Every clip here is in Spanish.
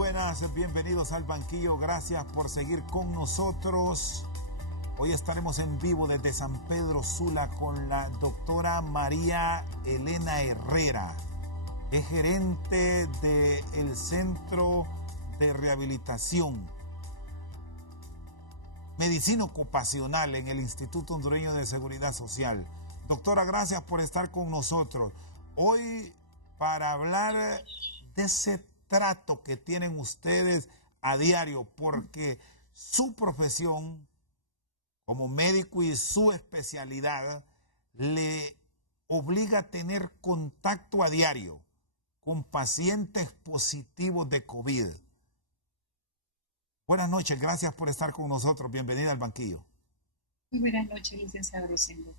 buenas, bienvenidos al banquillo, gracias por seguir con nosotros. Hoy estaremos en vivo desde San Pedro Sula con la doctora María Elena Herrera. Es gerente del Centro de Rehabilitación Medicina Ocupacional en el Instituto Hondureño de Seguridad Social. Doctora, gracias por estar con nosotros. Hoy para hablar de ese trato que tienen ustedes a diario, porque su profesión como médico y su especialidad le obliga a tener contacto a diario con pacientes positivos de COVID. Buenas noches, gracias por estar con nosotros. Bienvenida al banquillo. Muy buenas noches, licenciado Rosendo.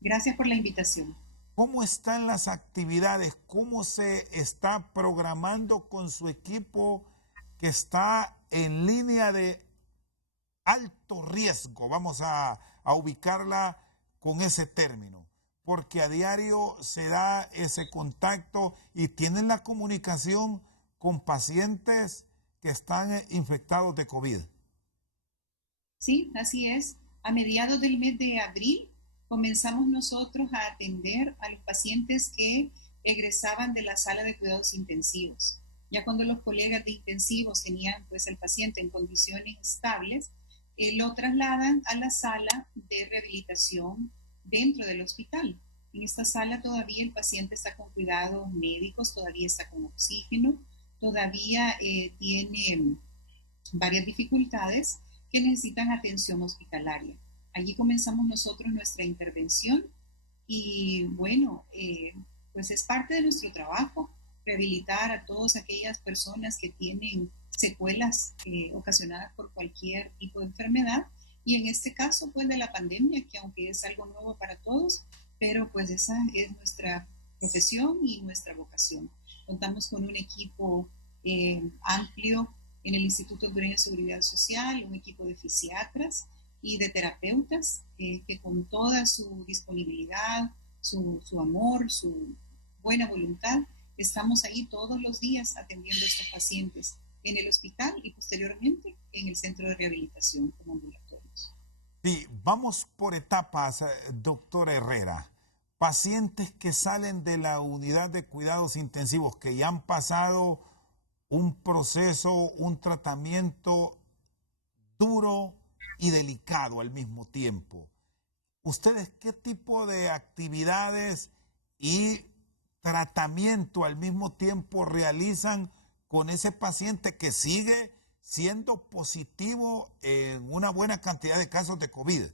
Gracias por la invitación. ¿Cómo están las actividades? ¿Cómo se está programando con su equipo que está en línea de alto riesgo? Vamos a ubicarla con ese término, porque a diario se da ese contacto y tienen la comunicación con pacientes que están infectados de COVID. Sí, así es. A mediados del mes de abril comenzamos nosotros a atender a los pacientes que egresaban de la sala de cuidados intensivos. Ya cuando los colegas de intensivos tenían pues el paciente en condiciones estables, lo trasladan a la sala de rehabilitación dentro del hospital. En esta sala todavía el paciente está con cuidados médicos, todavía está con oxígeno, todavía tiene varias dificultades que necesitan atención hospitalaria. Allí comenzamos nosotros nuestra intervención y bueno, pues es parte de nuestro trabajo rehabilitar a todas aquellas personas que tienen secuelas ocasionadas por cualquier tipo de enfermedad y en este caso pues de la pandemia, que aunque es algo nuevo para todos, pero pues esa es nuestra profesión y nuestra vocación. Contamos con un equipo amplio en el Instituto Hondureño de Seguridad Social, un equipo de fisiatras y de terapeutas que con toda su disponibilidad, su amor, su buena voluntad, estamos ahí todos los días atendiendo a estos pacientes en el hospital y posteriormente en el centro de rehabilitación como ambulatorios. Sí, vamos por etapas, doctora Herrera. Pacientes que salen de la unidad de cuidados intensivos, que ya han pasado un proceso, un tratamiento duro y delicado al mismo tiempo. ¿Ustedes qué tipo de actividades y tratamiento al mismo tiempo realizan con ese paciente que sigue siendo positivo en una buena cantidad de casos de COVID?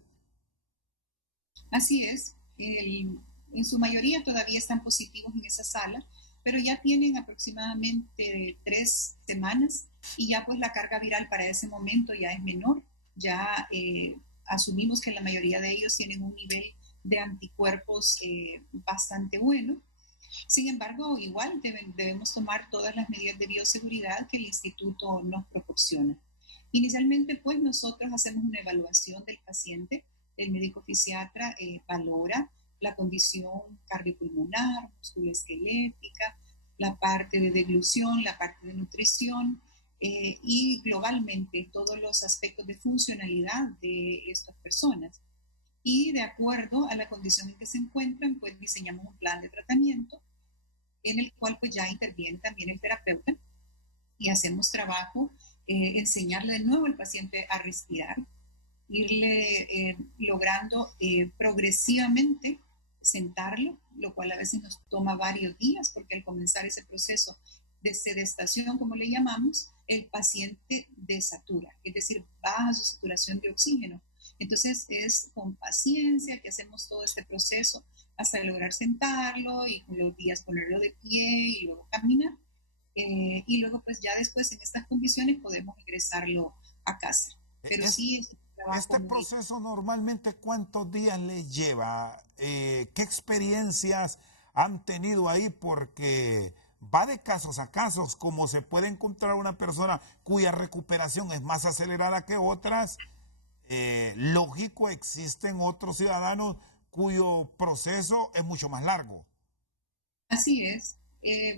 Así es, en su mayoría todavía están positivos en esa sala, pero ya tienen aproximadamente 3 semanas y ya pues la carga viral para ese momento ya es menor. Ya asumimos que la mayoría de ellos tienen un nivel de anticuerpos bastante bueno. Sin embargo, igual debemos tomar todas las medidas de bioseguridad que el instituto nos proporciona. Inicialmente, pues nosotros hacemos una evaluación del paciente. El médico fisiatra valora la condición cardiopulmonar, musculoesquelética, la parte de deglución, la parte de nutrición y globalmente todos los aspectos de funcionalidad de estas personas. Y de acuerdo a la condición en que se encuentran, pues diseñamos un plan de tratamiento en el cual pues ya interviene también el terapeuta y hacemos trabajo, enseñarle de nuevo al paciente a respirar, irle logrando progresivamente sentarlo, lo cual a veces nos toma varios días, porque al comenzar ese proceso de sedestación, como le llamamos, el paciente desatura, es decir, baja su saturación de oxígeno. Entonces es con paciencia que hacemos todo este proceso hasta lograr sentarlo y con los días ponerlo de pie y luego caminar. Y luego pues ya después en estas condiciones podemos ingresarlo a casa. Pero sí es un trabajo este proceso normalmente ¿cuántos días le lleva? ¿Qué experiencias han tenido ahí? Porque va de casos a casos, como se puede encontrar una persona cuya recuperación es más acelerada que otras. Lógico, existen otros ciudadanos cuyo proceso es mucho más largo. Así es.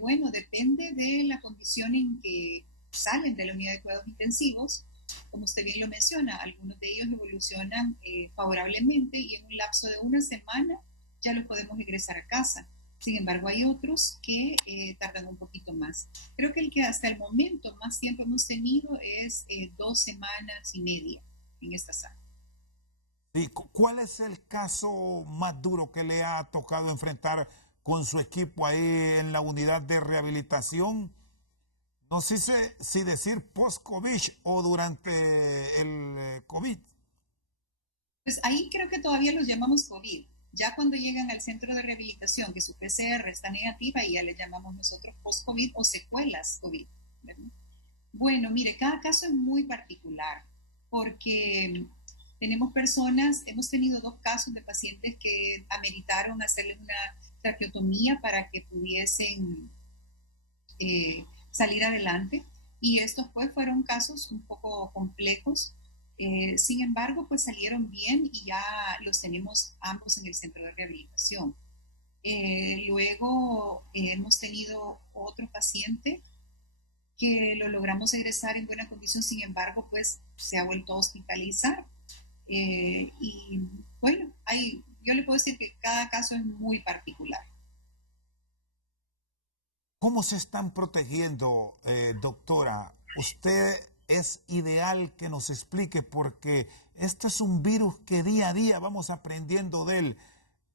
Bueno, depende de la condición en que salen de la unidad de cuidados intensivos, como usted bien lo menciona, algunos de ellos evolucionan favorablemente y en un lapso de una semana ya los podemos regresar a casa. Sin embargo, hay otros que tardan un poquito más. Creo que el que hasta el momento más tiempo hemos tenido es 2 semanas y media en esta sala. ¿Y cuál es el caso más duro que le ha tocado enfrentar con su equipo ahí en la unidad de rehabilitación? No sé si decir post-COVID o durante el COVID. Pues ahí creo que todavía los llamamos COVID. Ya cuando llegan al centro de rehabilitación, que su PCR está negativa, y ya le llamamos nosotros post-COVID o secuelas COVID, ¿verdad? Bueno, mire, cada caso es muy particular porque tenemos personas, hemos tenido 2 casos de pacientes que ameritaron hacerles una traqueotomía para que pudiesen salir adelante, y estos pues fueron casos un poco complejos. Sin embargo, pues salieron bien y ya los tenemos ambos en el centro de rehabilitación. Luego hemos tenido otro paciente que lo logramos egresar en buena condición, sin embargo, pues se ha vuelto a hospitalizar. Y bueno, yo le puedo decir que cada caso es muy particular. ¿Cómo se están protegiendo, doctora? Usted es ideal que nos explique porque este es un virus que día a día vamos aprendiendo de él.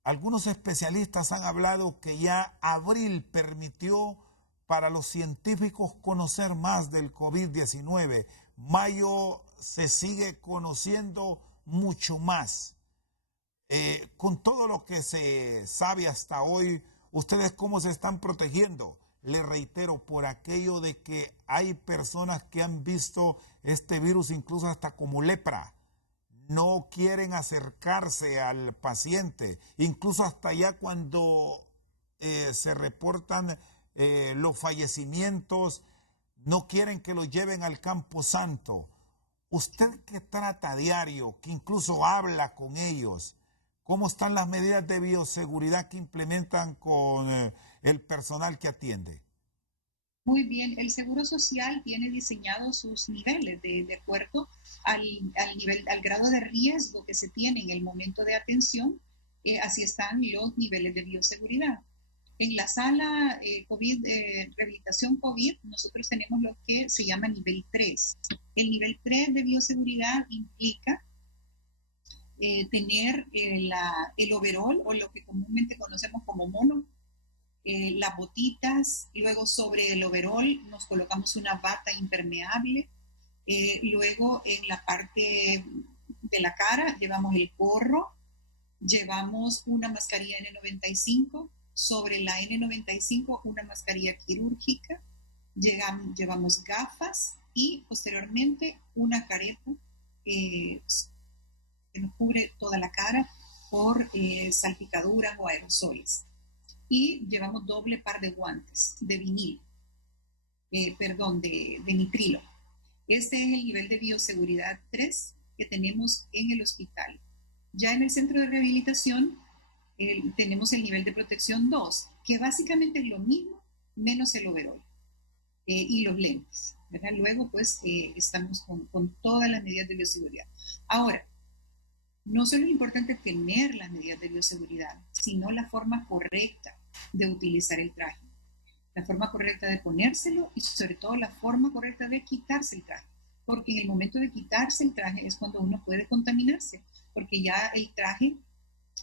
Algunos especialistas han hablado que ya abril permitió para los científicos conocer más del COVID-19. Mayo se sigue conociendo mucho más. Con todo lo que se sabe hasta hoy, ¿ustedes cómo se están protegiendo? Le reitero, por aquello de que hay personas que han visto este virus incluso hasta como lepra. No quieren acercarse al paciente, incluso hasta ya cuando se reportan los fallecimientos, no quieren que los lleven al Campo Santo. Usted que trata a diario, que incluso habla con ellos, ¿cómo están las medidas de bioseguridad que implementan con el personal que atiende? Muy bien, el Seguro Social tiene diseñados sus niveles de acuerdo al grado de riesgo que se tiene en el momento de atención. Así están los niveles de bioseguridad. En la sala COVID, rehabilitación COVID, nosotros tenemos lo que se llama nivel 3. El nivel 3 de bioseguridad implica tener el overall, o lo que comúnmente conocemos como mono, las botitas, luego sobre el overall nos colocamos una bata impermeable, luego en la parte de la cara llevamos el gorro, llevamos una mascarilla N95, sobre la N95 una mascarilla quirúrgica, llevamos gafas y posteriormente una careta que nos cubre toda la cara por salpicaduras o aerosoles. Y llevamos doble par de guantes de vinil, de nitrilo. Este es el nivel de bioseguridad 3 que tenemos en el hospital. Ya en el centro de rehabilitación tenemos el nivel de protección 2, que básicamente es lo mismo, menos el overol y los lentes, ¿verdad? Luego, pues, estamos con todas las medidas de bioseguridad. Ahora, no solo es importante tener las medidas de bioseguridad, sino la forma correcta de utilizar el traje, la forma correcta de ponérselo y sobre todo la forma correcta de quitarse el traje, porque en el momento de quitarse el traje es cuando uno puede contaminarse, porque ya el traje,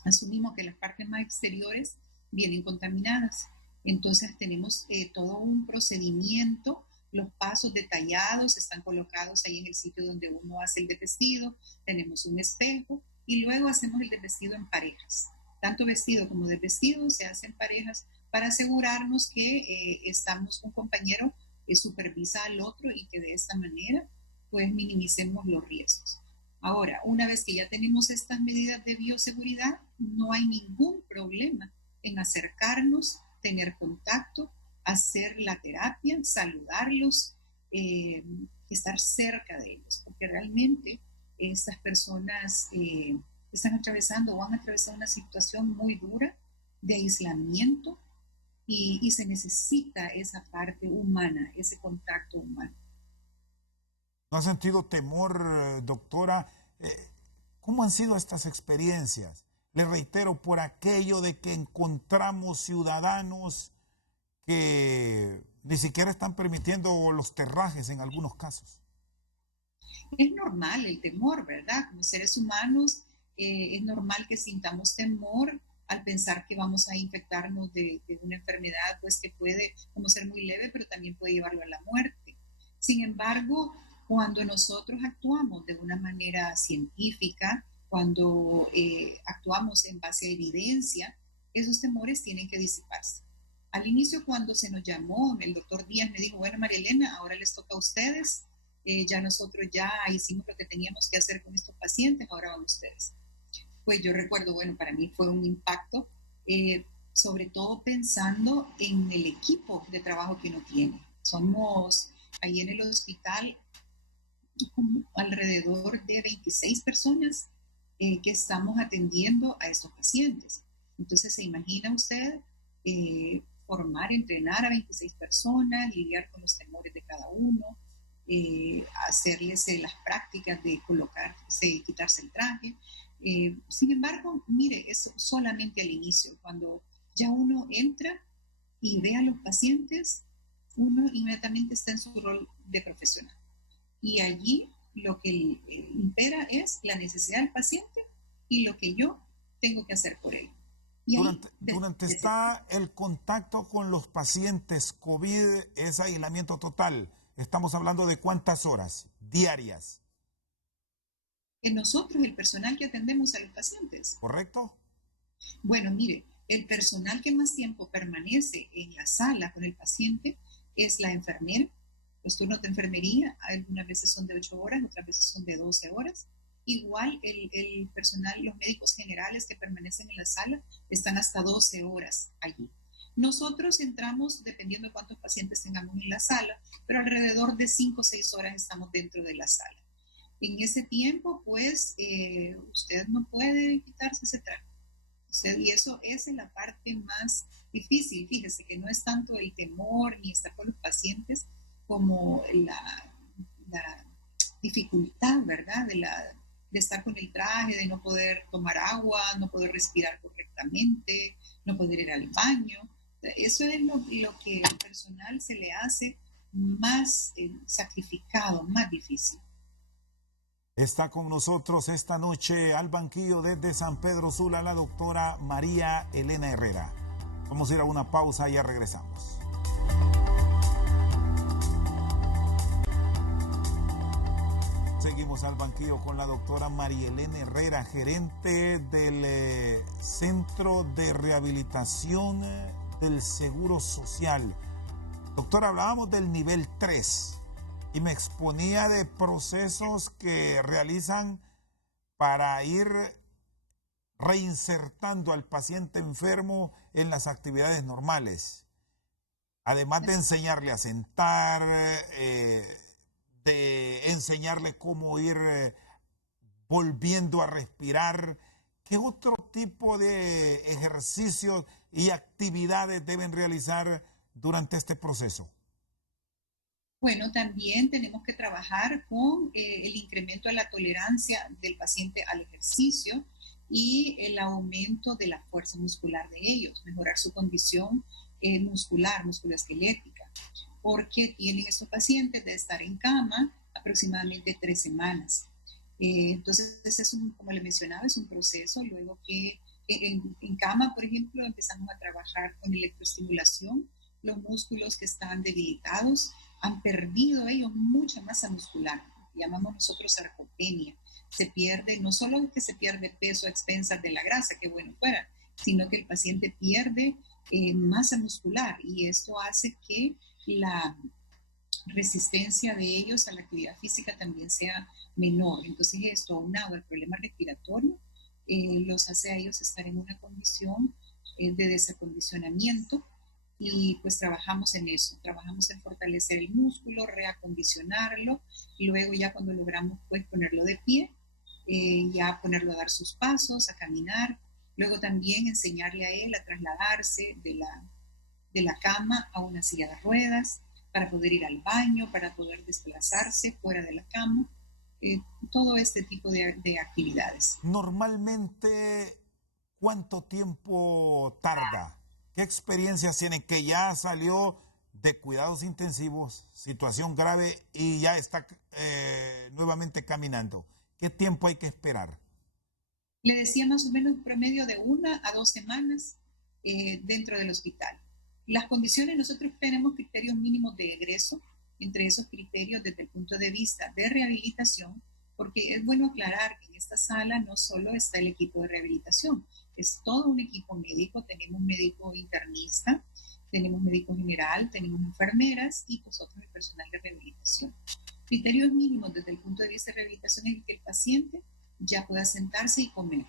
asumimos que las partes más exteriores vienen contaminadas. Entonces tenemos todo un procedimiento, los pasos detallados están colocados ahí en el sitio donde uno hace el desvestido, tenemos un espejo y luego hacemos el desvestido en parejas. Tanto vestido como desvestido se hacen parejas para asegurarnos que un compañero supervisa al otro y que de esta manera pues minimicemos los riesgos. Ahora, una vez que ya tenemos estas medidas de bioseguridad, no hay ningún problema en acercarnos, tener contacto, hacer la terapia, saludarlos, estar cerca de ellos, porque realmente estas personas están atravesando o han atravesado una situación muy dura de aislamiento y se necesita esa parte humana, ese contacto humano. ¿No ha sentido temor, doctora? ¿Cómo han sido estas experiencias? Le reitero, por aquello de que encontramos ciudadanos que ni siquiera están permitiendo los terrajes en algunos casos. Es normal el temor, ¿verdad? Como seres humanos, es normal que sintamos temor al pensar que vamos a infectarnos de una enfermedad, pues que puede como ser muy leve, pero también puede llevarlo a la muerte. Sin embargo, cuando nosotros actuamos de una manera científica, cuando actuamos en base a evidencia, esos temores tienen que disiparse. Al inicio, cuando se nos llamó, el doctor Díaz me dijo, bueno, María Elena, ahora les toca a ustedes, ya nosotros ya hicimos lo que teníamos que hacer con estos pacientes, ahora van ustedes. Pues yo recuerdo, bueno, para mí fue un impacto, sobre todo pensando en el equipo de trabajo que uno tiene. Somos ahí en el hospital alrededor de 26 personas que estamos atendiendo a estos pacientes. Entonces, ¿se imagina usted formar, entrenar a 26 personas, lidiar con los temores de cada uno, hacerles las prácticas de colocarse, quitarse el traje? Sin embargo, mire, es solamente al inicio, cuando ya uno entra y ve a los pacientes, uno inmediatamente está en su rol de profesional. Y allí lo que impera es la necesidad del paciente y lo que yo tengo que hacer por él. Y durante está el contacto con los pacientes COVID, es aislamiento total. Estamos hablando de cuántas horas diarias. Nosotros, el personal que atendemos a los pacientes. ¿Correcto? Bueno, mire, el personal que más tiempo permanece en la sala con el paciente es la enfermera. Los turnos de enfermería algunas veces son de 8 horas, otras veces son de 12 horas. Igual el personal, los médicos generales que permanecen en la sala están hasta 12 horas allí. Nosotros entramos, dependiendo de cuántos pacientes tengamos en la sala, pero alrededor de 5 o 6 horas estamos dentro de la sala. En ese tiempo, pues, usted no puede quitarse ese traje. Y eso es la parte más difícil. Fíjese que no es tanto el temor ni estar con los pacientes como la dificultad, ¿verdad? De estar con el traje, de no poder tomar agua, no poder respirar correctamente, no poder ir al baño. Eso es lo que al personal se le hace más sacrificado, más difícil. Está con nosotros esta noche al banquillo desde San Pedro Sula la doctora María Elena Herrera. Vamos a ir a una pausa y ya regresamos. Seguimos al banquillo con la doctora María Elena Herrera, gerente del Centro de Rehabilitación del Seguro Social. Doctora, hablábamos del nivel 3 y me exponía de procesos que realizan para ir reinsertando al paciente enfermo en las actividades normales. Además de enseñarle a sentar, de enseñarle cómo ir volviendo a respirar, ¿qué otro tipo de ejercicios y actividades deben realizar durante este proceso? Bueno, también tenemos que trabajar con el incremento de la tolerancia del paciente al ejercicio y el aumento de la fuerza muscular de ellos, mejorar su condición musculoesquelética, porque tienen estos pacientes de estar en cama aproximadamente 3 semanas. Entonces, como le mencionaba, es un proceso. Luego que en cama, por ejemplo, empezamos a trabajar con electroestimulación. Los músculos que están debilitados han perdido ellos mucha masa muscular, llamamos nosotros sarcopenia. Se pierde, no solo que se pierde peso a expensas de la grasa, que bueno fuera, sino que el paciente pierde masa muscular y esto hace que la resistencia de ellos a la actividad física también sea menor. Entonces esto, aunado al problema respiratorio, los hace a ellos estar en una condición de desacondicionamiento. Y pues trabajamos en eso, trabajamos en fortalecer el músculo, reacondicionarlo, y luego ya cuando logramos pues ponerlo de pie, ya ponerlo a dar sus pasos, a caminar, luego también enseñarle a él a trasladarse de la cama a una silla de ruedas, para poder ir al baño, para poder desplazarse fuera de la cama, todo este tipo de actividades. Normalmente, ¿cuánto tiempo tarda? ¿Qué experiencias tienen que ya salió de cuidados intensivos, situación grave y ya está nuevamente caminando? ¿Qué tiempo hay que esperar? Le decía más o menos un promedio de 1 a 2 semanas dentro del hospital. Las condiciones, nosotros tenemos criterios mínimos de egreso, entre esos criterios desde el punto de vista de rehabilitación, porque es bueno aclarar que en esta sala no solo está el equipo de rehabilitación, es todo un equipo médico, tenemos médico internista, tenemos médico general, tenemos enfermeras y nosotros el personal de rehabilitación. Criterios mínimos desde el punto de vista de rehabilitación es que el paciente ya pueda sentarse y comer,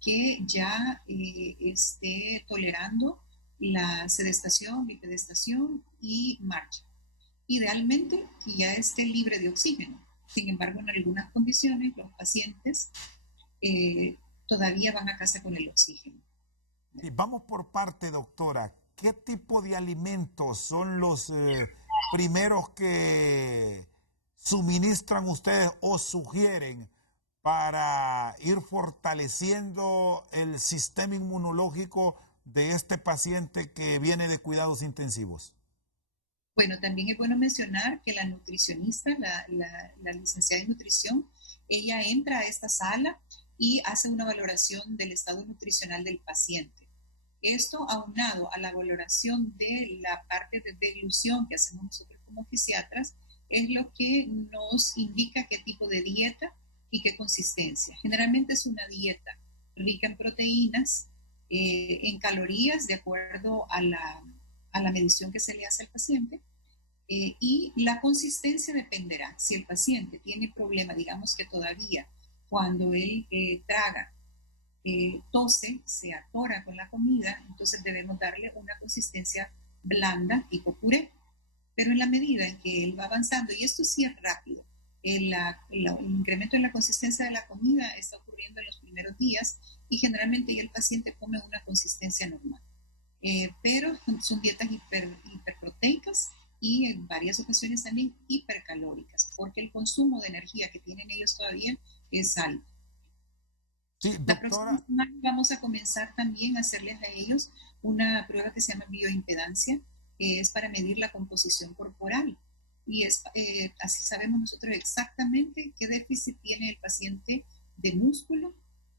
que ya esté tolerando la sedestación, bipedestación y marcha. Idealmente, que ya esté libre de oxígeno. Sin embargo, en algunas condiciones, los pacientes todavía van a casa con el oxígeno. Y vamos por parte, doctora. ¿Qué tipo de alimentos son los primeros que suministran ustedes o sugieren para ir fortaleciendo el sistema inmunológico de este paciente que viene de cuidados intensivos? Bueno, también es bueno mencionar que la nutricionista, la licenciada en nutrición, ella entra a esta sala y hace una valoración del estado nutricional del paciente. Esto aunado a la valoración de la parte de deglución que hacemos nosotros como fisiatras, es lo que nos indica qué tipo de dieta y qué consistencia. Generalmente es una dieta rica en proteínas, en calorías, de acuerdo a la medición que se le hace al paciente, y la consistencia dependerá. Si el paciente tiene problema, digamos que todavía cuando él traga, tose, se atora con la comida, entonces debemos darle una consistencia blanda, tipo puré. Pero en la medida en que él va avanzando, y esto sí es rápido, el incremento en la consistencia de la comida está ocurriendo en los primeros días y generalmente ya el paciente come una consistencia normal. Pero son dietas hiperproteicas y en varias ocasiones también hipercalóricas, porque el consumo de energía que tienen ellos todavía es alto. Sí, La próxima doctora. semana vamos a comenzar también a hacerles a ellos una prueba que se llama bioimpedancia, que es para medir la composición corporal. Y así sabemos nosotros exactamente qué déficit tiene el paciente de músculo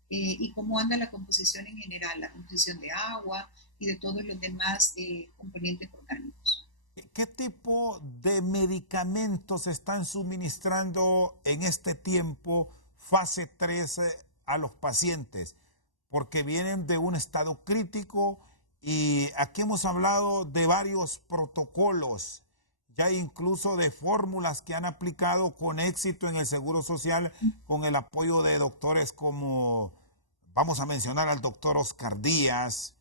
y cómo anda la composición en general, la composición de agua y de todos los demás componentes orgánicos. ¿Qué tipo de medicamentos están suministrando en este tiempo, fase 3, a los pacientes? Porque vienen de un estado crítico y aquí hemos hablado de varios protocolos, ya incluso de fórmulas que han aplicado con éxito en el Seguro Social con el apoyo de doctores como, vamos a mencionar al doctor Oscar Díaz,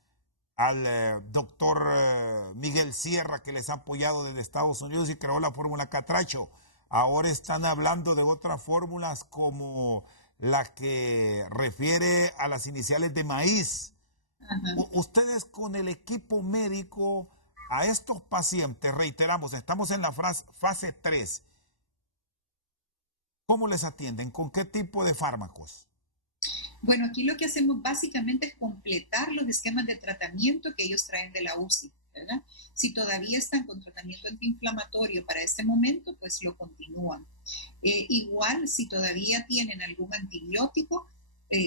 al doctor Miguel Sierra, que les ha apoyado desde Estados Unidos y creó la fórmula Catracho. Ahora están hablando de otras fórmulas como la que refiere a las iniciales de maíz. Ustedes con el equipo médico a estos pacientes, reiteramos, estamos en la fase 3. ¿Cómo les atienden? ¿Con qué tipo de fármacos? Bueno, aquí lo que hacemos básicamente es completar los esquemas de tratamiento que ellos traen de la UCI, ¿verdad? Si todavía están con tratamiento antiinflamatorio para este momento, pues lo continúan. Igual, si todavía tienen algún antibiótico,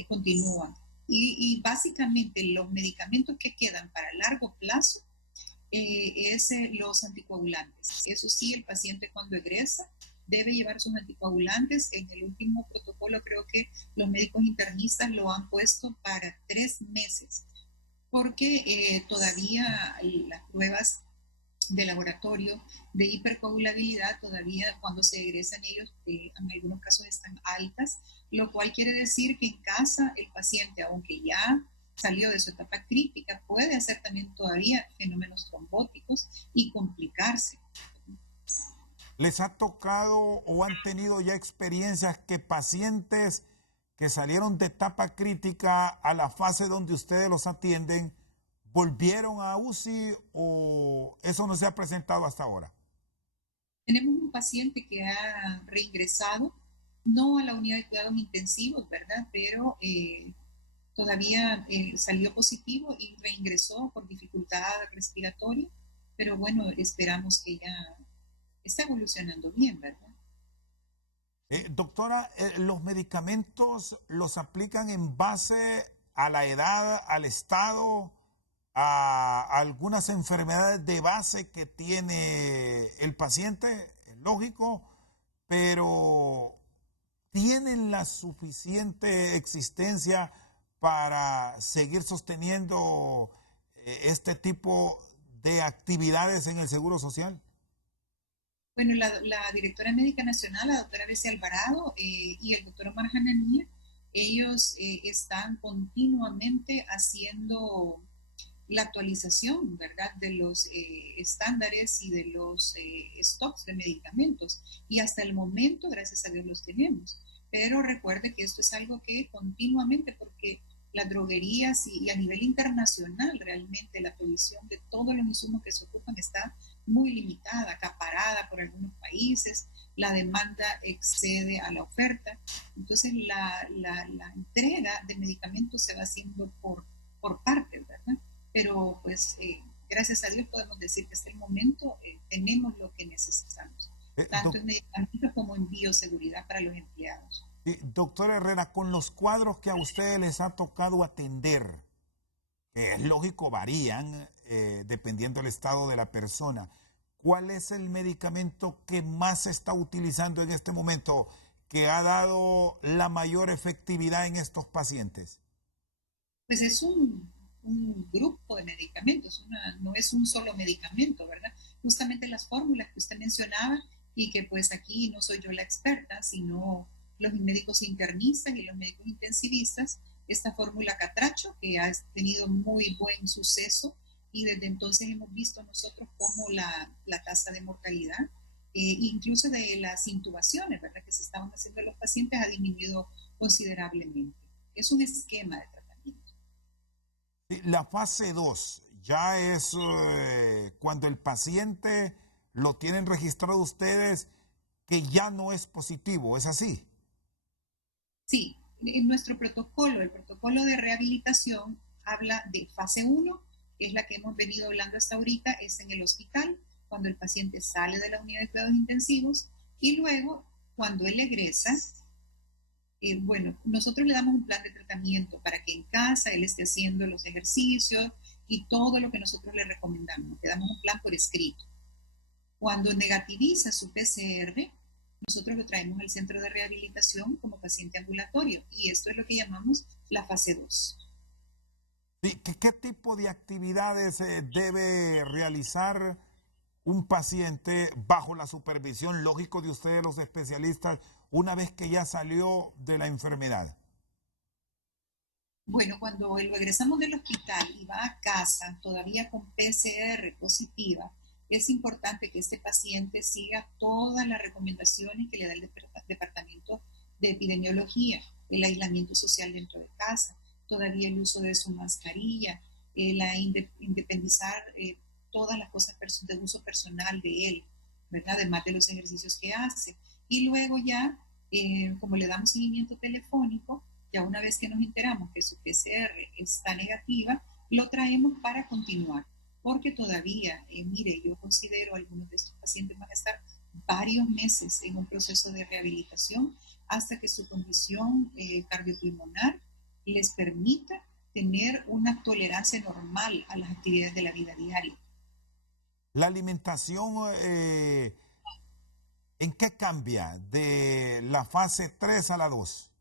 continúan. Y básicamente los medicamentos que quedan para largo plazo es los anticoagulantes. Eso sí, el paciente cuando egresa debe llevar sus anticoagulantes. En el último protocolo creo que los médicos internistas lo han puesto para 3 meses, porque todavía las pruebas de laboratorio de hipercoagulabilidad todavía cuando se egresan ellos en algunos casos están altas, lo cual quiere decir que en casa el paciente, aunque ya salió de su etapa crítica, puede hacer también todavía fenómenos trombóticos y complicarse. ¿Les ha tocado o han tenido ya experiencias que pacientes que salieron de etapa crítica a la fase donde ustedes los atienden volvieron a UCI o eso no se ha presentado hasta ahora? Tenemos un paciente que ha reingresado, no a la unidad de cuidados intensivos, ¿verdad? Pero todavía salió positivo y reingresó por dificultad respiratoria, pero bueno, esperamos que ya está evolucionando bien, ¿verdad? Doctora, ¿los medicamentos los aplican en base a la edad, al estado, a algunas enfermedades de base que tiene el paciente? Es lógico, pero ¿tienen la suficiente existencia para seguir sosteniendo este tipo de actividades en el Seguro Social? Bueno, la directora médica nacional, la doctora Bessie Alvarado, y el doctor Omar Hananía, ellos están continuamente haciendo la actualización, ¿verdad?, de los estándares y de los stocks de medicamentos. Y hasta el momento, gracias a Dios, los tenemos. Pero recuerde que esto es algo que continuamente, porque las droguerías y a nivel internacional realmente la provisión de todos los insumos que se ocupan está muy limitada, acaparada por algunos países, la demanda excede a la oferta, entonces la entrega de medicamentos se va haciendo por partes, ¿verdad? Pero pues gracias a Dios podemos decir que hasta el momento tenemos lo que necesitamos, tanto en medicamentos como en bioseguridad para los empleados. Doctor Herrera, con los cuadros que a ustedes les ha tocado atender, que es lógico, varían dependiendo del estado de la persona. ¿Cuál es el medicamento que más se está utilizando en este momento, que ha dado la mayor efectividad en estos pacientes? Pues es un grupo de medicamentos, no es un solo medicamento, ¿verdad? Justamente las fórmulas que usted mencionaba y que pues aquí no soy yo la experta, sino los médicos internistas y los médicos intensivistas, esta fórmula Catracho que ha tenido muy buen suceso y desde entonces hemos visto nosotros cómo la tasa de mortalidad, incluso de las intubaciones, ¿verdad?, que se estaban haciendo a los pacientes ha disminuido considerablemente. Es un esquema de tratamiento. La fase 2 ya es cuando el paciente lo tienen registrado ustedes que ya no es positivo, ¿es así? Sí, en nuestro protocolo, el protocolo de rehabilitación habla de fase 1, que es la que hemos venido hablando hasta ahorita, es en el hospital, cuando el paciente sale de la unidad de cuidados intensivos, y luego, cuando él egresa, bueno, nosotros le damos un plan de tratamiento para que en casa él esté haciendo los ejercicios y todo lo que nosotros le recomendamos. Le damos un plan por escrito. Cuando negativiza su PCR, nosotros lo traemos al centro de rehabilitación como paciente ambulatorio y esto es lo que llamamos la fase 2. Sí, ¿qué tipo de actividades debe realizar un paciente bajo la supervisión, lógico, de ustedes los especialistas, una vez que ya salió de la enfermedad? Bueno, cuando lo egresamos del hospital y va a casa todavía con PCR positiva, es importante que este paciente siga todas las recomendaciones que le da el Departamento de Epidemiología, el aislamiento social dentro de casa, todavía el uso de su mascarilla, independizar todas las cosas de uso personal de él, ¿verdad? Además de los ejercicios que hace. Y luego ya, como le damos seguimiento telefónico, ya una vez que nos enteramos que su PCR está negativa, lo traemos para continuar, porque todavía, mire, yo considero algunos de estos pacientes van a estar varios meses en un proceso de rehabilitación hasta que su condición cardiopulmonar les permita tener una tolerancia normal a las actividades de la vida diaria. La alimentación, ¿en qué cambia de la fase 3 a la 2?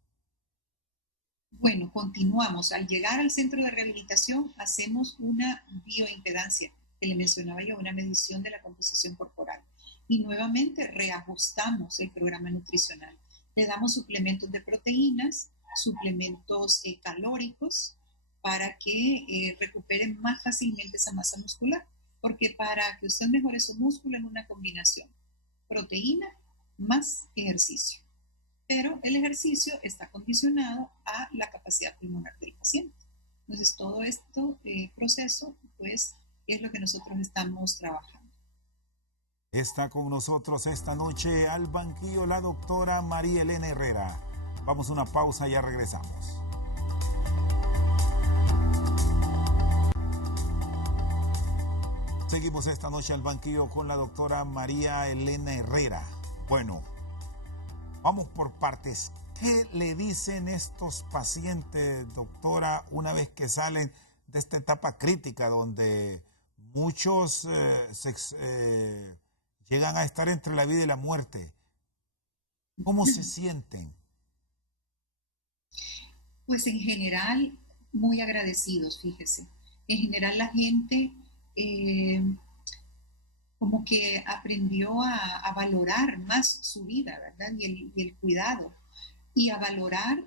Bueno, continuamos. Al llegar al centro de rehabilitación, hacemos una bioimpedancia, que le mencionaba yo, una medición de la composición corporal. Y nuevamente reajustamos el programa nutricional. Le damos suplementos de proteínas, suplementos calóricos, para que recuperen más fácilmente esa masa muscular. Porque para que usted mejore su músculo es una combinación, proteína más ejercicio, pero el ejercicio está condicionado a la capacidad pulmonar del paciente. Entonces, todo este proceso, pues, es lo que nosotros estamos trabajando. Está con nosotros esta noche al banquillo la doctora María Elena Herrera. Vamos a una pausa y ya regresamos. Seguimos esta noche al banquillo con la doctora María Elena Herrera. Bueno, vamos por partes. ¿Qué le dicen estos pacientes, doctora, una vez que salen de esta etapa crítica donde muchos llegan a estar entre la vida y la muerte? ¿Cómo se sienten? Pues en general, muy agradecidos, fíjese. En general la gente como que aprendió a valorar más su vida, ¿verdad? Y el cuidado. Y a valorar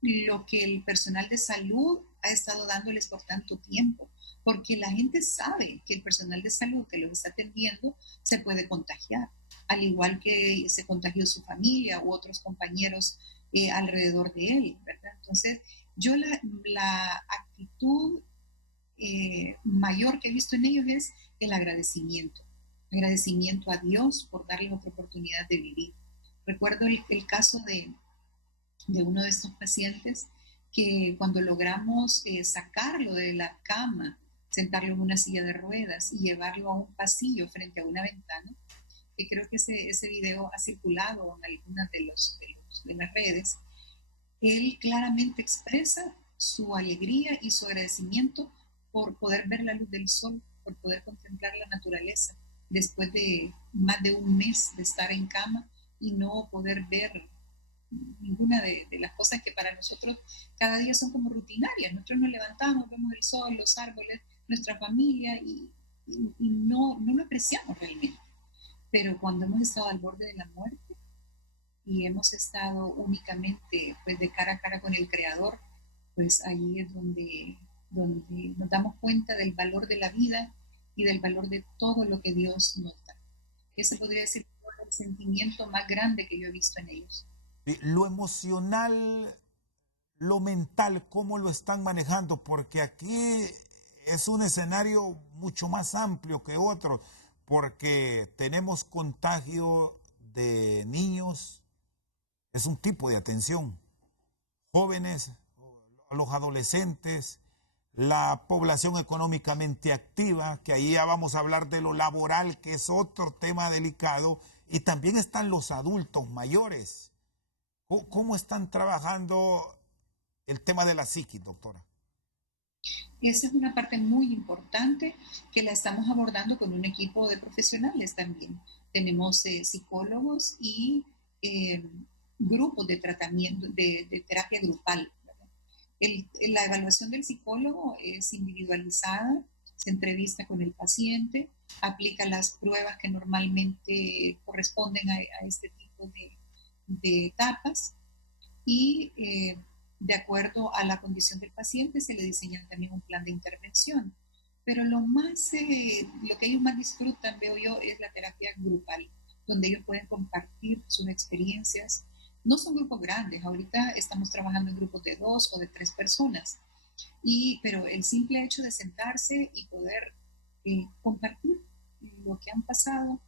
lo que el personal de salud ha estado dándoles por tanto tiempo, porque la gente sabe que el personal de salud que los está atendiendo se puede contagiar, al igual que se contagió su familia u otros compañeros alrededor de él, ¿verdad? Entonces, yo la actitud mayor que he visto en ellos es el agradecimiento. Agradecimiento a Dios por darles otra oportunidad de vivir. Recuerdo el caso de uno de estos pacientes que cuando logramos sacarlo de la cama, sentarlo en una silla de ruedas y llevarlo a un pasillo frente a una ventana, que creo que ese video ha circulado en algunas de las redes, él claramente expresa su alegría y su agradecimiento por poder ver la luz del sol, por poder contemplar la naturaleza, después de más de un mes de estar en cama y no poder ver ninguna de las cosas que para nosotros cada día son como rutinarias. Nosotros nos levantamos, vemos el sol, los árboles, nuestra familia y no lo apreciamos realmente. Pero cuando hemos estado al borde de la muerte y hemos estado únicamente pues de cara a cara con el Creador, pues ahí es donde nos damos cuenta del valor de la vida y del valor de todo lo que Dios nos da. Ese podría ser el sentimiento más grande que yo he visto en ellos. Lo emocional, lo mental, ¿cómo lo están manejando? Porque aquí es un escenario mucho más amplio que otros, porque tenemos contagio de niños, es un tipo de atención, jóvenes, los adolescentes, la población económicamente activa, que ahí ya vamos a hablar de lo laboral, que es otro tema delicado, y también están los adultos mayores. ¿Cómo están trabajando el tema de la psiquis, doctora? Esa es una parte muy importante que la estamos abordando con un equipo de profesionales también. Tenemos psicólogos y eh, grupos de tratamiento, de terapia grupal. La evaluación del psicólogo es individualizada, se entrevista con el paciente, aplica las pruebas que normalmente corresponden a este tipo de etapas y de acuerdo a la condición del paciente se le diseña también un plan de intervención. Pero lo que ellos más disfrutan, veo yo, es la terapia grupal, donde ellos pueden compartir sus experiencias. No son grupos grandes, ahorita estamos trabajando en grupos de 2 o de 3 personas, pero el simple hecho de sentarse y poder compartir lo que han pasado,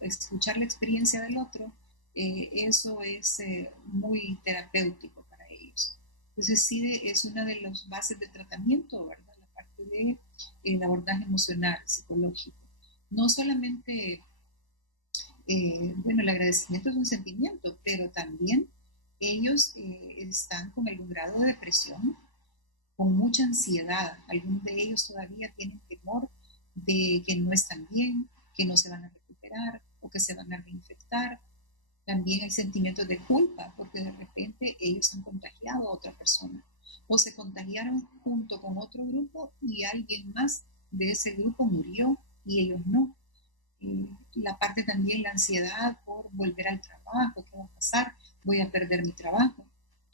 escuchar la experiencia del otro, eso es muy terapéutico para ellos. Entonces sí es una de las bases de tratamiento, ¿verdad? La parte de abordaje emocional, psicológico. No solamente, bueno, el agradecimiento es un sentimiento, pero también ellos están con algún grado de depresión, con mucha ansiedad. Algunos de ellos todavía tienen temor de que no están bien, que no se van a recuperar o que se van a reinfectar. También hay sentimientos de culpa porque de repente ellos han contagiado a otra persona o se contagiaron junto con otro grupo y alguien más de ese grupo murió y ellos no. Y la parte también, la ansiedad por volver al trabajo, ¿qué va a pasar? Voy a perder mi trabajo.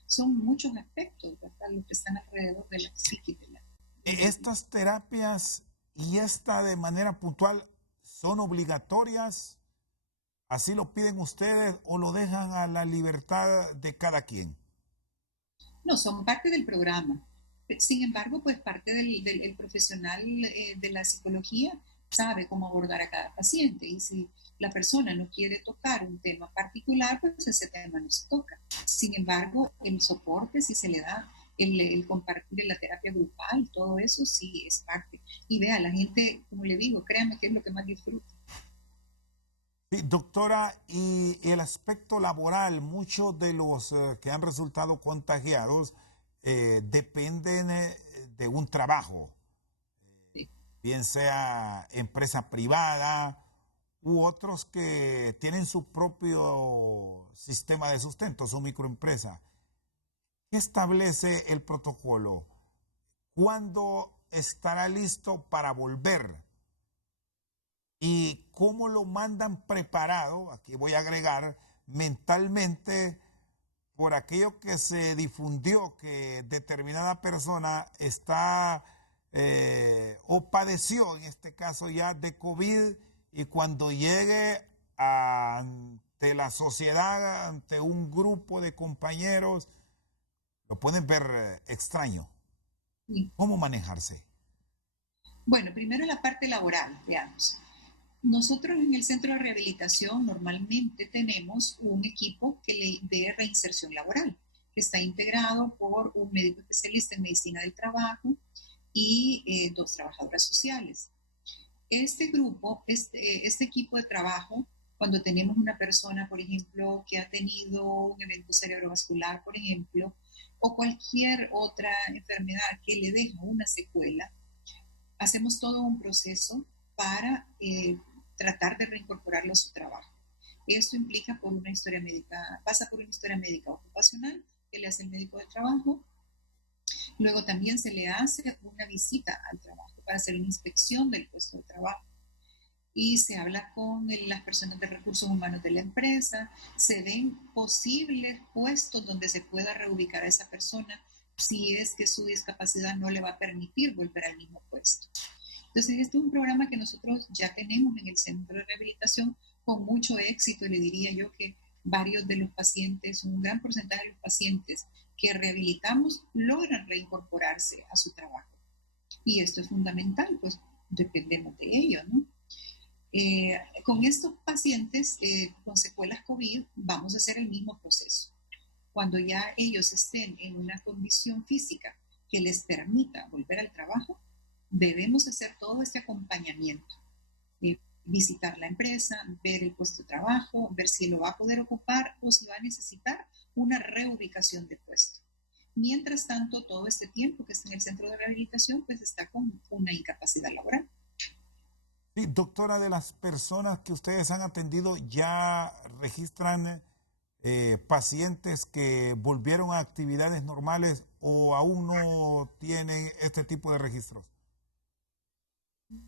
Son muchos aspectos, ¿verdad? Los que están alrededor de la psique. Estas terapias y esta de manera puntual son obligatorias. ¿Así lo piden ustedes o lo dejan a la libertad de cada quien? No, son parte del programa. Sin embargo, pues parte el profesional de la psicología sabe cómo abordar a cada paciente y si la persona no quiere tocar un tema particular, pues ese tema no se toca. Sin embargo, el soporte sí se le da, el compartir de la terapia grupal, todo eso sí es parte. Y vea, la gente, como le digo, créame que es lo que más disfruta. Sí, doctora, y el aspecto laboral, muchos de los que han resultado contagiados dependen de un trabajo, bien sea empresa privada u otros que tienen su propio sistema de sustento, su microempresa. ¿Qué establece el protocolo? ¿Cuándo estará listo para volver? ¿Y cómo lo mandan preparado? Aquí voy a agregar mentalmente por aquello que se difundió que determinada persona está o padeció, en este caso ya, de COVID y cuando llegue ante la sociedad, ante un grupo de compañeros, lo pueden ver extraño. Sí. ¿Cómo manejarse? Bueno, primero la parte laboral, veamos. Nosotros en el centro de rehabilitación normalmente tenemos un equipo de reinserción laboral, que está integrado por un médico especialista en medicina del trabajo y dos trabajadoras sociales. Este grupo, este equipo de trabajo, cuando tenemos una persona, por ejemplo, que ha tenido un evento cerebrovascular, por ejemplo, o cualquier otra enfermedad que le deja una secuela, hacemos todo un proceso para tratar de reincorporarlo a su trabajo. Esto implica por una historia médica, pasa por una historia médica ocupacional que le hace el médico de trabajo. Luego también se le hace una visita al trabajo para hacer una inspección del puesto de trabajo. Y se habla con las personas de recursos humanos de la empresa, se ven posibles puestos donde se pueda reubicar a esa persona si es que su discapacidad no le va a permitir volver al mismo puesto. Entonces, este es un programa que nosotros ya tenemos en el centro de rehabilitación con mucho éxito y le diría yo que varios de los pacientes, un gran porcentaje de los pacientes que rehabilitamos logran reincorporarse a su trabajo. Y esto es fundamental, pues dependemos de ello, ¿no? Con estos pacientes con secuelas COVID vamos a hacer el mismo proceso. Cuando ya ellos estén en una condición física que les permita volver al trabajo, debemos hacer todo este acompañamiento. Visitar la empresa, ver el puesto de trabajo, ver si lo va a poder ocupar o si va a necesitar una reubicación de puesto. Mientras tanto, todo este tiempo que está en el centro de rehabilitación, pues está con una incapacidad laboral. Sí, doctora, de las personas que ustedes han atendido, ¿ya registran pacientes que volvieron a actividades normales o aún no tienen este tipo de registros?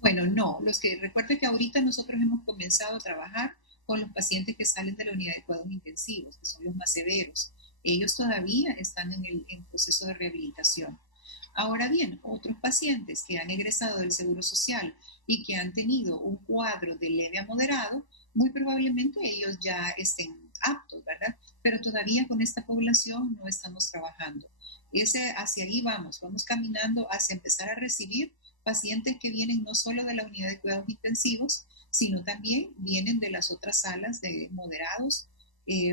Bueno, no, recuerda que ahorita nosotros hemos comenzado a trabajar con los pacientes que salen de la unidad de cuidados intensivos, que son los más severos. Ellos todavía están en el proceso de rehabilitación. Ahora bien, otros pacientes que han egresado del Seguro Social y que han tenido un cuadro de leve a moderado, muy probablemente ellos ya estén aptos, ¿verdad? Pero todavía con esta población no estamos trabajando. Hacia ahí vamos caminando hacia empezar a recibir pacientes que vienen no solo de la unidad de cuidados intensivos, sino también vienen de las otras salas de moderados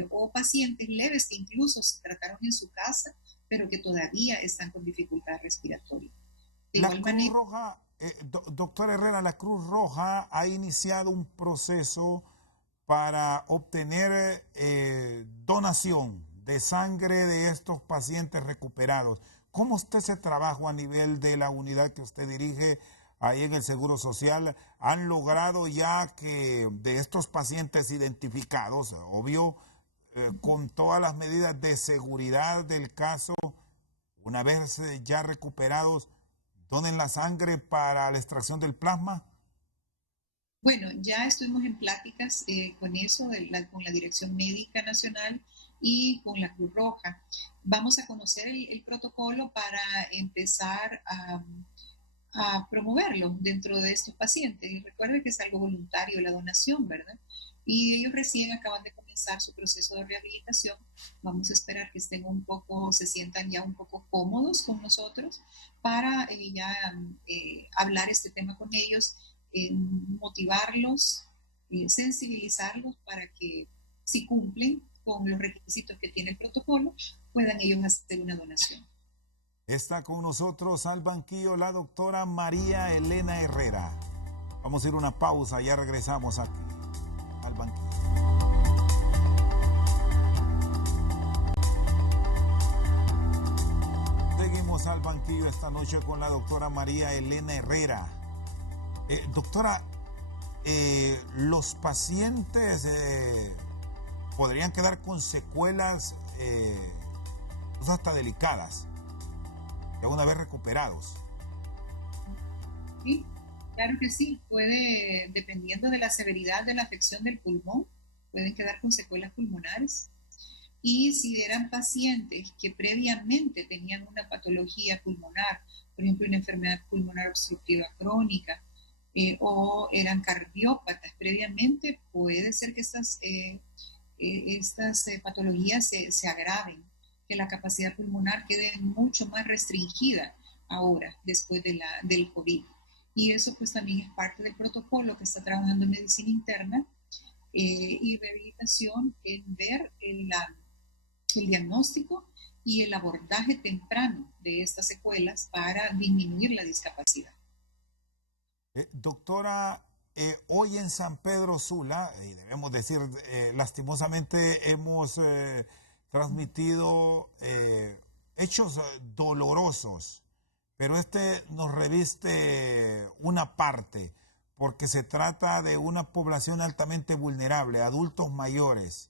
o pacientes leves que incluso se trataron en su casa, pero que todavía están con dificultad respiratoria. De La igual Cruz manera, Roja, doctor Herrera, la Cruz Roja ha iniciado un proceso para obtener donación de sangre de estos pacientes recuperados. ¿Cómo está ese trabajo a nivel de la unidad que usted dirige ahí en el Seguro Social? ¿Han logrado ya que de estos pacientes identificados, obvio, con todas las medidas de seguridad del caso, una vez ya recuperados, donen la sangre para la extracción del plasma? bueno, ya estuvimos en pláticas con eso, con la Dirección Médica Nacional y con la Cruz Roja. Vamos a conocer el protocolo para empezar a promoverlo dentro de estos pacientes. Y recuerde que es algo voluntario la donación, ¿verdad? Y ellos recién acaban de comenzar su proceso de rehabilitación. Vamos a esperar que estén un poco, se sientan ya un poco cómodos con nosotros para ya hablar este tema con ellos, motivarlos sensibilizarlos para que, si cumplen con los requisitos que tiene el protocolo, puedan ellos hacer una donación. Está con nosotros al banquillo la doctora María Elena Herrera. Vamos a ir a una pausa, ya regresamos aquí al banquillo. Seguimos al banquillo esta noche con la doctora María Elena Herrera. Doctora, los pacientes podrían quedar con secuelas hasta delicadas, ya una vez recuperados. Sí, claro que sí. Puede, dependiendo de la severidad de la afección del pulmón, pueden quedar con secuelas pulmonares. Y si eran pacientes que previamente tenían una patología pulmonar, por ejemplo, una enfermedad pulmonar obstructiva crónica, o eran cardiópatas previamente, puede ser que estas patologías se agraven, que la capacidad pulmonar quede mucho más restringida ahora, después del COVID. Y eso pues también es parte del protocolo que está trabajando en medicina interna y rehabilitación, en ver el diagnóstico y el abordaje temprano de estas secuelas para disminuir la discapacidad. Doctora, hoy en San Pedro Sula, y debemos decir, lastimosamente hemos transmitido hechos dolorosos, pero este nos reviste una parte, porque se trata de una población altamente vulnerable, adultos mayores,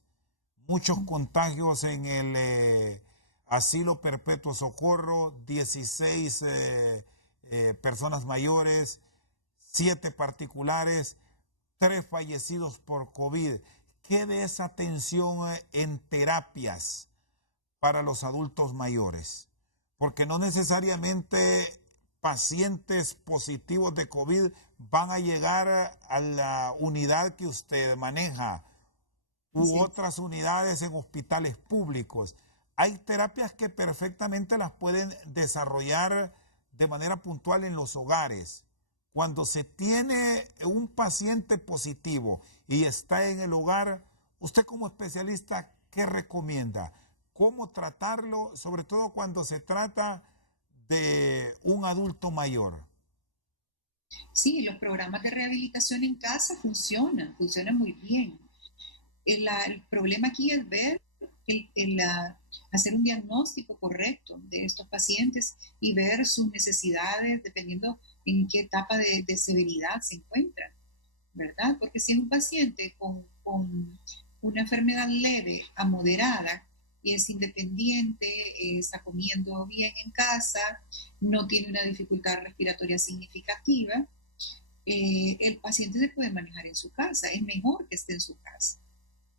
muchos contagios en el asilo perpetuo socorro, 16 personas mayores, 7 particulares, 3 fallecidos por COVID. ¿Qué de esa atención en terapias para los adultos mayores? Porque no necesariamente pacientes positivos de COVID van a llegar a la unidad que usted maneja u otras unidades en hospitales públicos. Hay terapias que perfectamente las pueden desarrollar de manera puntual en los hogares. Cuando se tiene un paciente positivo y está en el hogar, usted como especialista, ¿qué recomienda? ¿Cómo tratarlo, sobre todo cuando se trata de un adulto mayor? Sí, los programas de rehabilitación en casa funcionan muy bien. El problema aquí es ver, hacer un diagnóstico correcto de estos pacientes y ver sus necesidades dependiendo en qué etapa de severidad se encuentran, ¿verdad? Porque si es un paciente con una enfermedad leve a moderada, es independiente, está comiendo bien en casa, no tiene una dificultad respiratoria significativa, el paciente se puede manejar en su casa, es mejor que esté en su casa.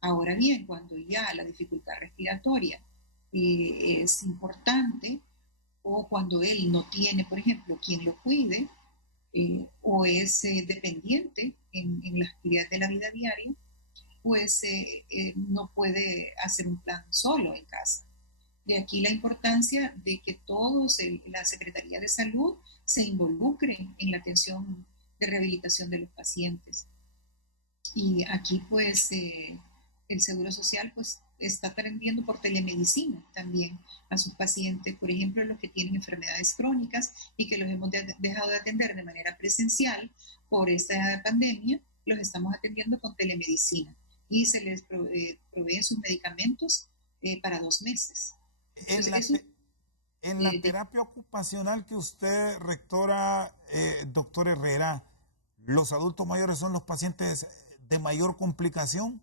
Ahora bien, cuando ya la dificultad respiratoria es importante, o cuando él no tiene, por ejemplo, quien lo cuide, o es dependiente en las actividades de la vida diaria, pues no puede hacer un plan solo en casa. De aquí la importancia de que todos, la Secretaría de Salud, se involucren en la atención de rehabilitación de los pacientes. Y aquí pues el Seguro Social pues está atendiendo por telemedicina también a sus pacientes, por ejemplo, los que tienen enfermedades crónicas y que los hemos dejado de atender de manera presencial por esta pandemia, los estamos atendiendo con telemedicina y se les proveen sus medicamentos para 2 meses. Entonces, En la terapia ocupacional que usted, rectora, doctor Herrera, ¿los adultos mayores son los pacientes de mayor complicación?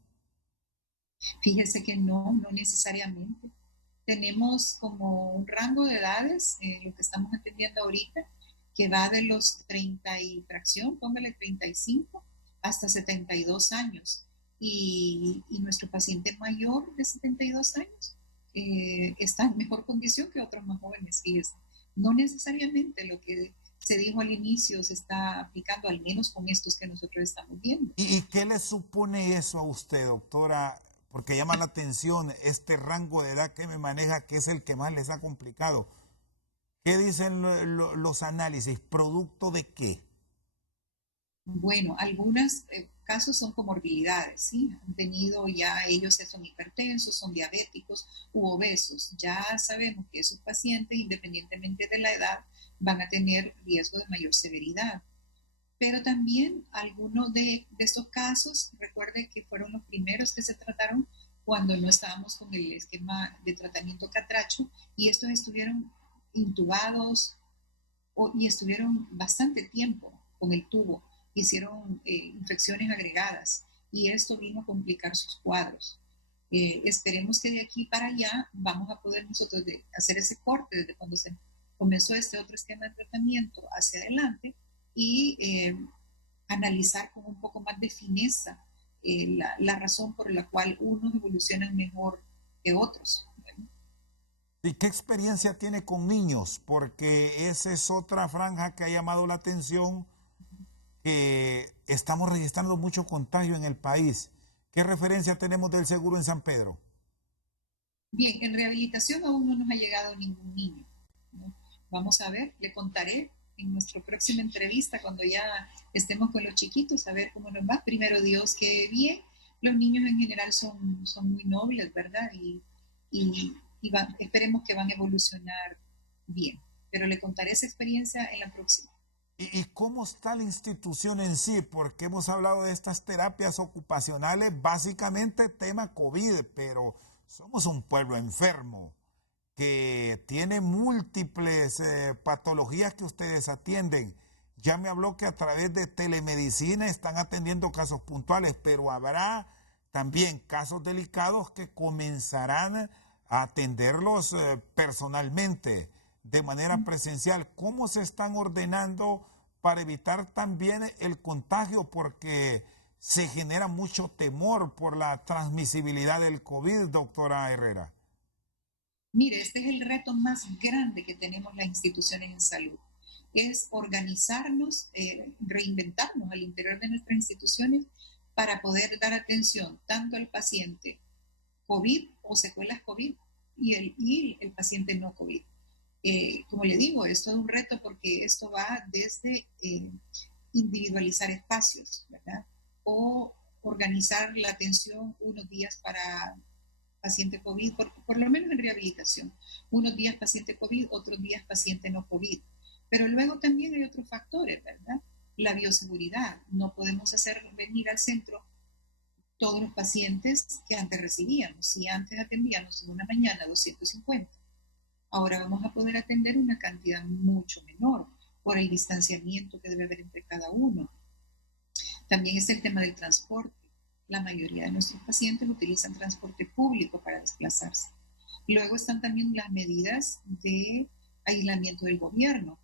Fíjese que no necesariamente. Tenemos como un rango de edades, lo que estamos atendiendo ahorita, que va de los 30 y fracción, póngale 35, hasta 72 años. Y nuestro paciente mayor de 72 años está en mejor condición que otros más jóvenes. Y no necesariamente lo que se dijo al inicio se está aplicando, al menos con estos que nosotros estamos viendo. ¿Y qué le supone eso a usted, doctora? Porque llama la atención este rango de edad que me maneja, que es el que más les ha complicado. ¿Qué dicen los análisis? ¿Producto de qué? Bueno, algunas casos son comorbilidades, ¿sí? Han tenido ya, ellos son hipertensos, son diabéticos u obesos. Ya sabemos que esos pacientes, independientemente de la edad, van a tener riesgo de mayor severidad. Pero también algunos de estos casos, recuerden que fueron los primeros que se trataron cuando no estábamos con el esquema de tratamiento catracho, y estos estuvieron intubados y estuvieron bastante tiempo con el tubo, hicieron infecciones agregadas, y esto vino a complicar sus cuadros. Esperemos que de aquí para allá vamos a poder nosotros hacer ese corte desde cuando se comenzó este otro esquema de tratamiento hacia adelante, y analizar con un poco más de fineza la razón por la cual unos evolucionan mejor que otros. ¿Y qué experiencia tiene con niños? Porque esa es otra franja que ha llamado la atención, que estamos registrando mucho contagio en el país. ¿Qué referencia tenemos del seguro en San Pedro? Bien, en rehabilitación aún no nos ha llegado ningún niño, ¿no? Vamos a ver, le contaré en nuestra próxima entrevista, cuando ya estemos con los chiquitos, a ver cómo nos va. Primero Dios, que bien. Los niños en general son muy nobles, ¿verdad? Y esperemos que van a evolucionar bien. Pero le contaré esa experiencia en la próxima. ¿Y cómo está la institución en sí? Porque hemos hablado de estas terapias ocupacionales, básicamente tema COVID, pero somos un pueblo enfermo que tiene múltiples patologías que ustedes atienden. Ya me habló que a través de telemedicina están atendiendo casos puntuales, pero habrá también casos delicados que comenzarán a atenderlos personalmente, de manera presencial. ¿Cómo se están ordenando para evitar también el contagio? Porque se genera mucho temor por la transmisibilidad del COVID, doctora Herrera. Mire, este es el reto más grande que tenemos las instituciones en salud. Es organizarnos, reinventarnos al interior de nuestras instituciones para poder dar atención tanto al paciente COVID o secuelas COVID y el paciente no COVID. Como le digo, esto es un reto porque esto va desde individualizar espacios, ¿verdad? O organizar la atención unos días para paciente COVID, por lo menos en rehabilitación. Unos días paciente COVID, otros días paciente no COVID. Pero luego también hay otros factores, ¿verdad? La bioseguridad. No podemos hacer venir al centro todos los pacientes que antes recibíamos. Si antes atendíamos en una mañana 250, ahora vamos a poder atender una cantidad mucho menor por el distanciamiento que debe haber entre cada uno. También es el tema del transporte. La mayoría de nuestros pacientes utilizan transporte público para desplazarse. Luego están también las medidas de aislamiento del gobierno,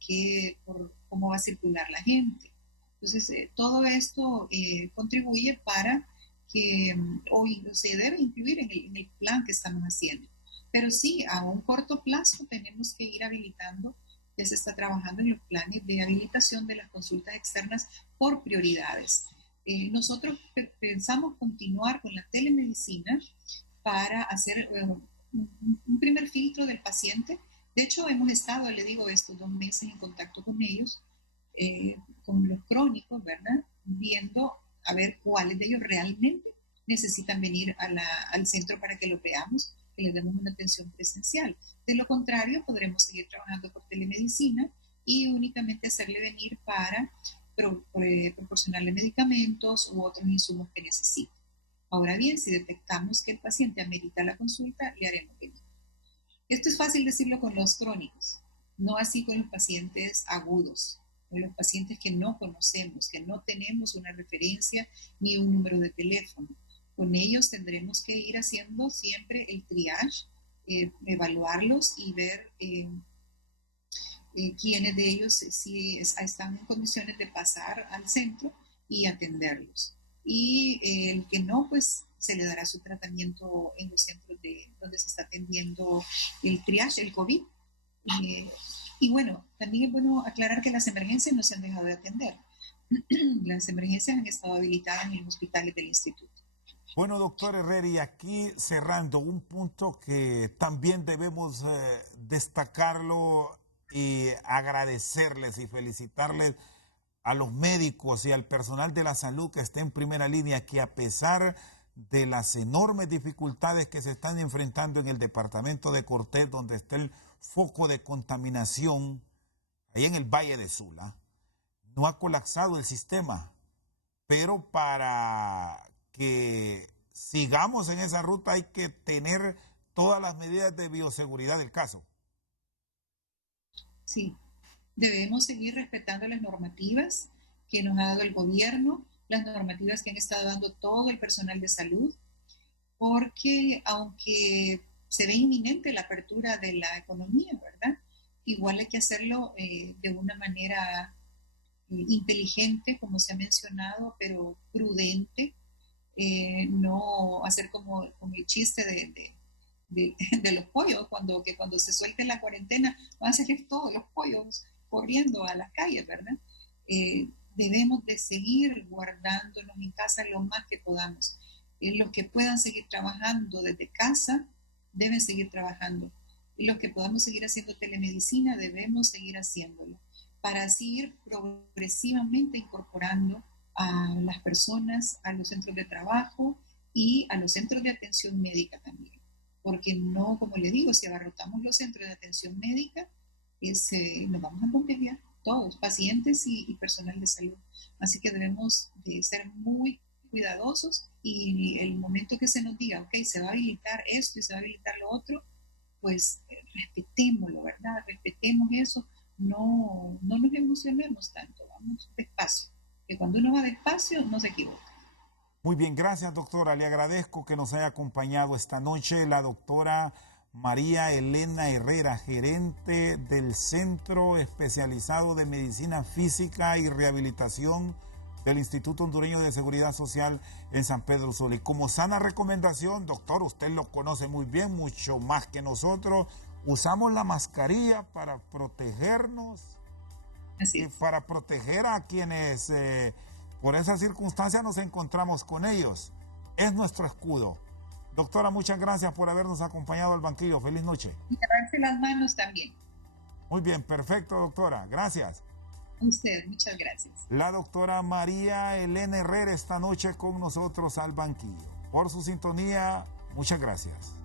por cómo va a circular la gente. Entonces, todo esto contribuye para que hoy se debe incluir en el plan que estamos haciendo. Pero sí, a un corto plazo tenemos que ir habilitando, ya se está trabajando en los planes de habilitación de las consultas externas por prioridades. Nosotros pensamos continuar con la telemedicina para hacer un primer filtro del paciente. De hecho, hemos estado, le digo, estos 2 meses en contacto con ellos, con los crónicos, ¿verdad? Viendo a ver cuáles de ellos realmente necesitan venir al centro para que lo veamos, que les demos una atención presencial. De lo contrario, podremos seguir trabajando por telemedicina y únicamente hacerle venir para proporcionarle medicamentos u otros insumos que necesite. Ahora bien, si detectamos que el paciente amerita la consulta, le haremos venir. Esto es fácil decirlo con los crónicos, no así con los pacientes agudos, con los pacientes que no conocemos, que no tenemos una referencia ni un número de teléfono. Con ellos tendremos que ir haciendo siempre el triage, evaluarlos y ver quiénes de ellos si están en condiciones de pasar al centro y atenderlos. Y el que no, pues se le dará su tratamiento en los centros donde se está atendiendo el triage, el COVID. Y bueno, también es bueno aclarar que las emergencias no se han dejado de atender. Las emergencias han estado habilitadas en los hospitales del instituto. Bueno, doctor Herrera, y aquí cerrando, un punto que también debemos destacarlo y agradecerles y felicitarles a los médicos y al personal de la salud que esté en primera línea, que a pesar de las enormes dificultades que se están enfrentando en el departamento de Cortés, donde está el foco de contaminación, ahí en el Valle de Sula, no ha colapsado el sistema, pero para que sigamos en esa ruta hay que tener todas las medidas de bioseguridad del caso. Sí, debemos seguir respetando las normativas que nos ha dado el gobierno, las normativas que han estado dando todo el personal de salud, porque aunque se ve inminente la apertura de la economía, ¿verdad? Igual hay que hacerlo de una manera inteligente, como se ha mencionado, pero prudente, no hacer como el chiste de los pollos, cuando se suelte la cuarentena, van a salir todos los pollos corriendo a las calles, ¿verdad? Debemos de seguir guardándonos en casa lo más que podamos. Los que puedan seguir trabajando desde casa, deben seguir trabajando. Y los que podamos seguir haciendo telemedicina, debemos seguir haciéndolo, para así ir progresivamente incorporando a las personas a los centros de trabajo y a los centros de atención médica también. Porque no, como le digo, si abarrotamos los centros de atención médica, nos vamos a contagiar todos, pacientes y personal de salud. Así que debemos de ser muy cuidadosos y el momento que se nos diga, ok, se va a habilitar esto y se va a habilitar lo otro, pues respetémoslo, ¿verdad? Respetemos eso, no nos emocionemos tanto, vamos despacio, que cuando uno va despacio no se equivoca. Muy bien, gracias doctora. Le agradezco que nos haya acompañado esta noche la doctora María Elena Herrera, gerente del Centro Especializado de Medicina Física y Rehabilitación del Instituto Hondureño de Seguridad Social en San Pedro Sula. Y como sana recomendación, doctor, usted lo conoce muy bien, mucho más que nosotros, usamos la mascarilla para protegernos, Así es. para proteger a quienes por esas circunstancias nos encontramos con ellos. Es nuestro escudo. Doctora, muchas gracias por habernos acompañado al banquillo. Feliz noche. Y lavarse las manos también. Muy bien, perfecto, doctora. Gracias. A usted, muchas gracias. La doctora María Elena Herrera esta noche con nosotros al banquillo. Por su sintonía, muchas gracias.